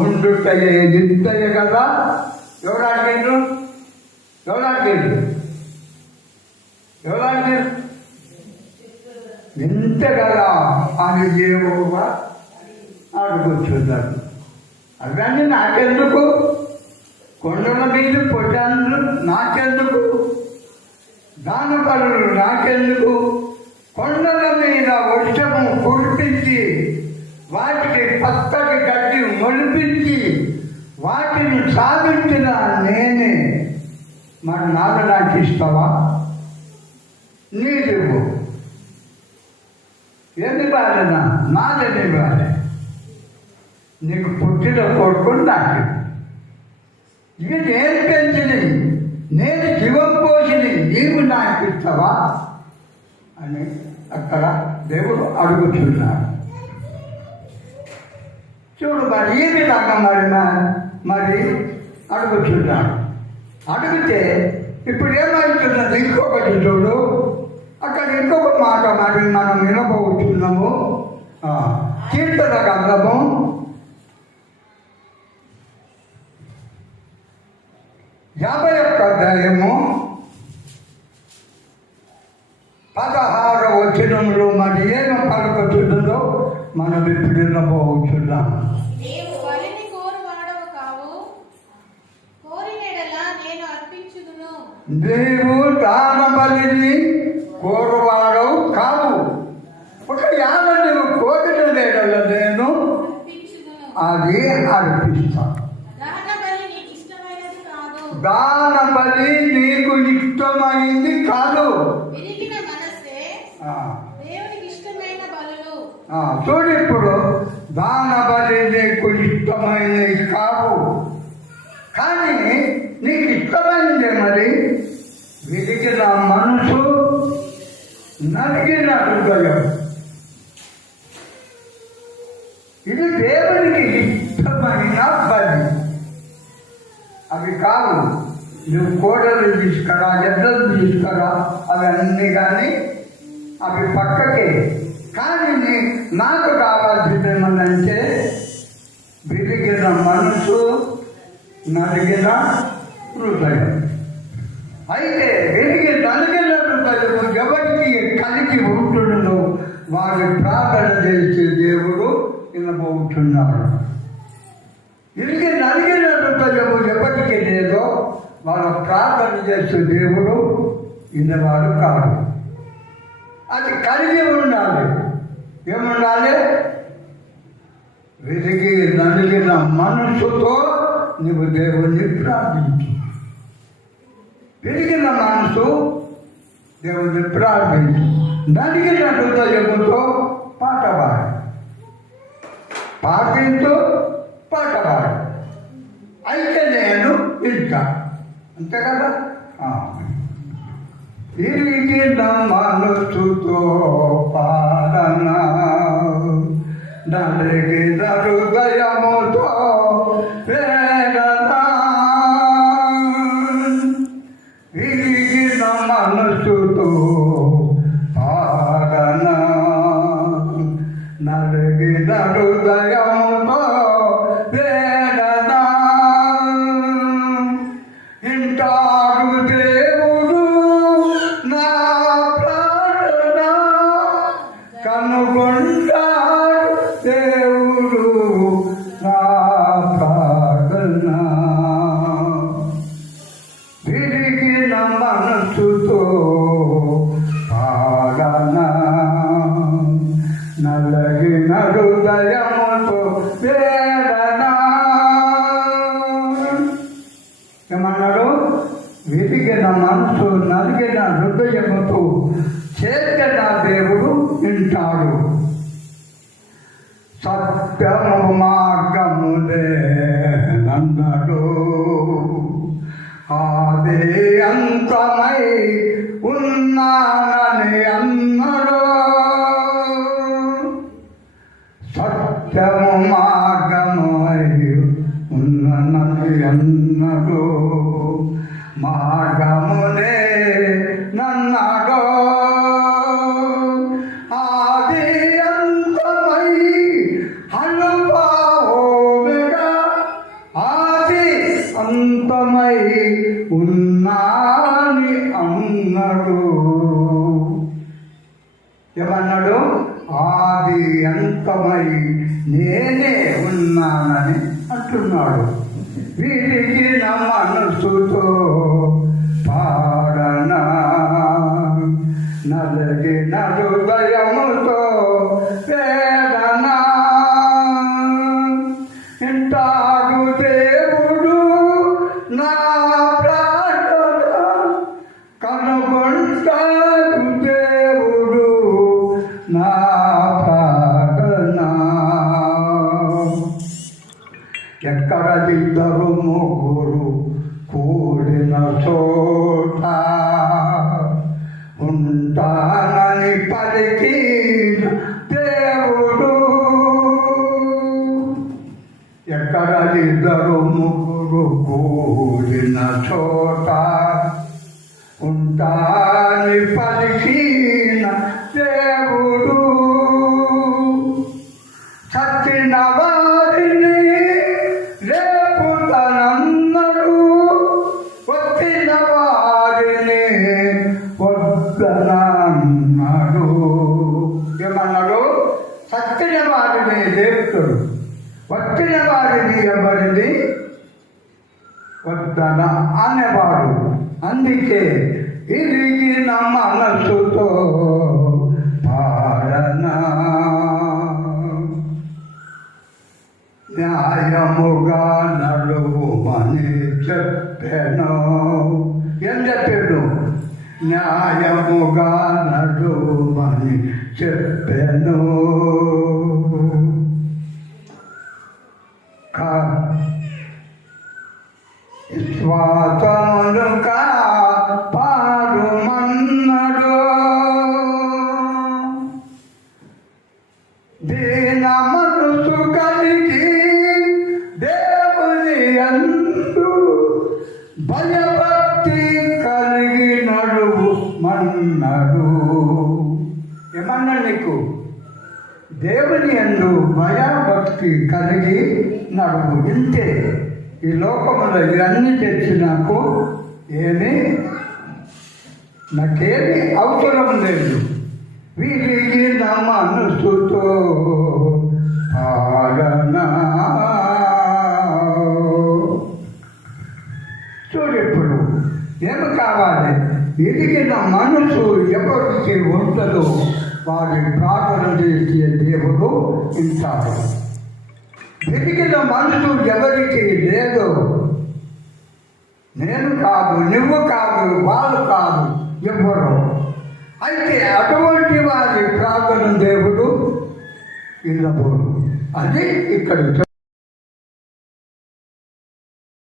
ఉండుటయే ఇంతయే కదా. ఎవరు అడిగారు? ఇంత కదా అని ఏవోగా అడుగుతున్నారు. అవన్నీ నాకెందుకు? కొండల మీద పొటాన్లు నాకెందుకు? దానపరులు నాకెందుకు? కొండల మీద వర్షము కురిపించి వాటికి పచ్చటి గడ్డి మొలిపించి వాటిని సాధించిన నేనే. మరి నాన్న నాకు ఇస్తావా? నీవు ఎన్ని బాధనా? నాదని బాధ. నీకు పుట్టిన కొడుకు నాకు. ఇవి నేను పెంచినవి, నేను జీవం పోసినవి, నీవు నాకు ఇస్తావా అని అక్కడ దేవుడు అడుగుతున్నాడు. చూడు మరి ఈ విధంగా మరి అడుగుతున్నాడు. అడిగితే ఇప్పుడు ఏమవుతున్నది? ఇంకొకటి చూడు, అక్కడ ఇంకొక మాట మరి మనం వినబోతున్నాము. కీర్తన గ్రంథము 51వ అధ్యాయము 16వ వచనంలో మరి ఏమో పలుకుతుందో మనం ఇప్పుడు వినబోతున్నాం. నీవు దాన బలిని కోరువాడవు కావు. ఒక యాన నువ్వు కోరిన నేడల నేను అది అర్పిస్తాను. దాన బలి నీకు ఇష్టమైంది కాదు. చూడు, ఇప్పుడు దాన బలి నీకు ఇష్టమైనది కాదు, కానీ నీకు ఇష్టమైందే. మరి విరిగిన మనసు, నలిగిన హృదయం, ఇది దేవునికి ఇష్టమైన బలి. అవి కాదు నువ్వు కోడలు తీసుకురా, ఎద్దలు తీసుకురా, అవి అన్నీ కానీ అవి పక్కకే. కానీ నాకు కావాల్సింది ఏమన్నంటే విరిగిన మనసు, నలిగిన హృదయం. అయితే నలిగిన హృదయం ఎవరికి కలిగి ఉంటుందో వారి ప్రార్థన చేసే దేవుడు వినబోతున్నాడు. నలిగిన హృదయం ఎవరికి లేదో వాళ్ళ ప్రార్థన చేసే దేవుడు విన్నవాడు కాదు. అది కలిగి ఉండాలి. ఏముండాలి? నలిగిన మనసుతో నువ్వు దేవుణ్ణి ప్రార్థించు. విరిగిన మనసు దేవుణ్ణి ప్రార్థించు. నలిగిన హృదయముతో పాట పాడు, పాటించు, పాట పాడు. అయితే నేను వింటా. అంతే కదా. విరిగిన మనసుతో పాడన, నలిగిన హృదయముతో వేదనా. విరిగిన మనసుతో పాడన, నలిగిన హృదయముతో వేదనా. ఇంటాడు దేవుడు నా ప్రార్థన, కనుగొంటాడు దేవుడు నా ప్రార్థన. విరిగిన మనసుతో పాడన, నలిగిన హృదయముతో వేదనా. ఏమన్నాడు? విరిగిన మనసు, నలిగిన హృదయముతో చేసిన దేవుడు వింటాడు. సత్యము మార్గములే నన్నడు, ఆది అంతమై ఉన్నానని అన్నడు. సత్యము మార్గమై ఉన్ననని అన్నడు, మార్గమునే నన్నడు. ఆది ఉన్నాని అన్నాడు. ఏమన్నాడు? ఆది అంతమై నేనే ఉన్నానని అంటున్నాడు. విరిగిన మనసుతో పాడనా, నలిగిన హృదయముతో వేదనా, ఇంటాడు దేవుడు నా ప్రార్థన, కనుగొంటాడు దేవుడు నా ప్రార్థన. ఎక్కడ ఇద్దరు ముగ్గురు కూడిన చోట ఉంటానని పలికిన దేవుడు. ఎక్కడ ఇద్దరు ముగ్గురు కూడిన చోట ఉంటానని పలికిన దేవుడు. చచ్చిన వారిని రేపుతానన్నాడు, వచ్చిన వారిని వద్దనన్నాడు. ఏమన్నాడు? చచ్చిన వారిని రేపుతాడు, వచ్చిన వారిని ఎవరిని వద్దన అనేవాడు. అందుకే ఇరిగిన మనసుతో పాడనా, న్యాయముగా నడువమని చెప్పాను. ఏం చెప్పాడు? న్యాయముగా నడువమని చెప్పాను. విశ్వాసమును కాపాడుమన్నాడు. దీన మనసు కలిగి దేవుని యందు భయభక్తి కలిగి నడువుమన్నాడు. ఏమన్నా నీకు? దేవుని యందు భయభక్తి కలిగి నడువు. ఇంతే. ఈ లోకములో ఇవన్నీ తెచ్చి నాకేమి అవసరం లేదు. విరిగిన మనసుతో పాడనా. చూడిప్పుడు ఏమి కావాలి? విరిగిన మనసు ఎవరికి ఉంటుందో వారి ప్రార్థన చేసే దేవుడు వింటాడు. విరిగిన మనసు ఎవరికి లేదు, నేను కాదు, నువ్వు కాదు, వాళ్ళు కాదు, ఎవరు. అయితే అటువంటి వారి ప్రార్థన దేవుడు వినబోడు. అది ఇక్కడ